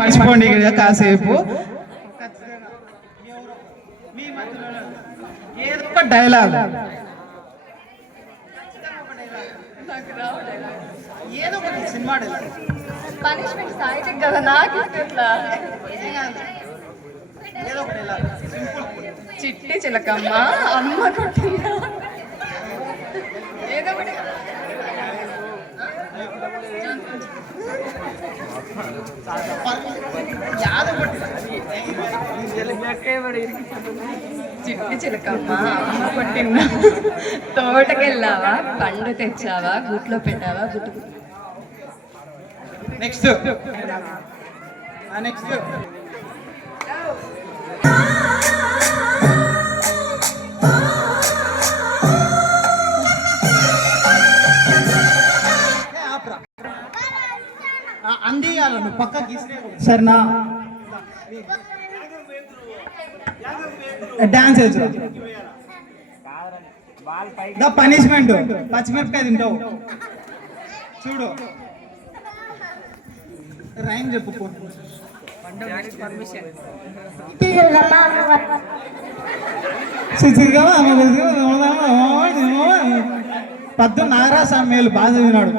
మర్చిపోండి కాసేపు. ఏదో ఒక డైలాగ్, ఏదో ఒకటి సినిమా డైలాగ్. పనిష్మెంట్ సాయిటిక్ కదా, నాకు ఇట్లా ఏదో ఒక డైలాగ్. చిట్టి చిలకమ్మ అమ్మ కొట్టిందా, ఏదో ఒకటి. చిట్టి చిలకమ్మ అమ్మ కొట్టిందా, తోటకెళ్ళావా పండు తెచ్చావా గుట్లో పెట్టావా గుట్టు. నెక్స్ట్ నెక్స్ట్ అందియాల నువ్వు పక్కకి సరేనా. డాన్స్ వేసు పనిష్మెంట్, పచ్చిమిరపకాయ తింటావు చూడు. రైమ్ చెప్పు. పద్దు నాగరాజ మేలు బాధ విన్నాడు.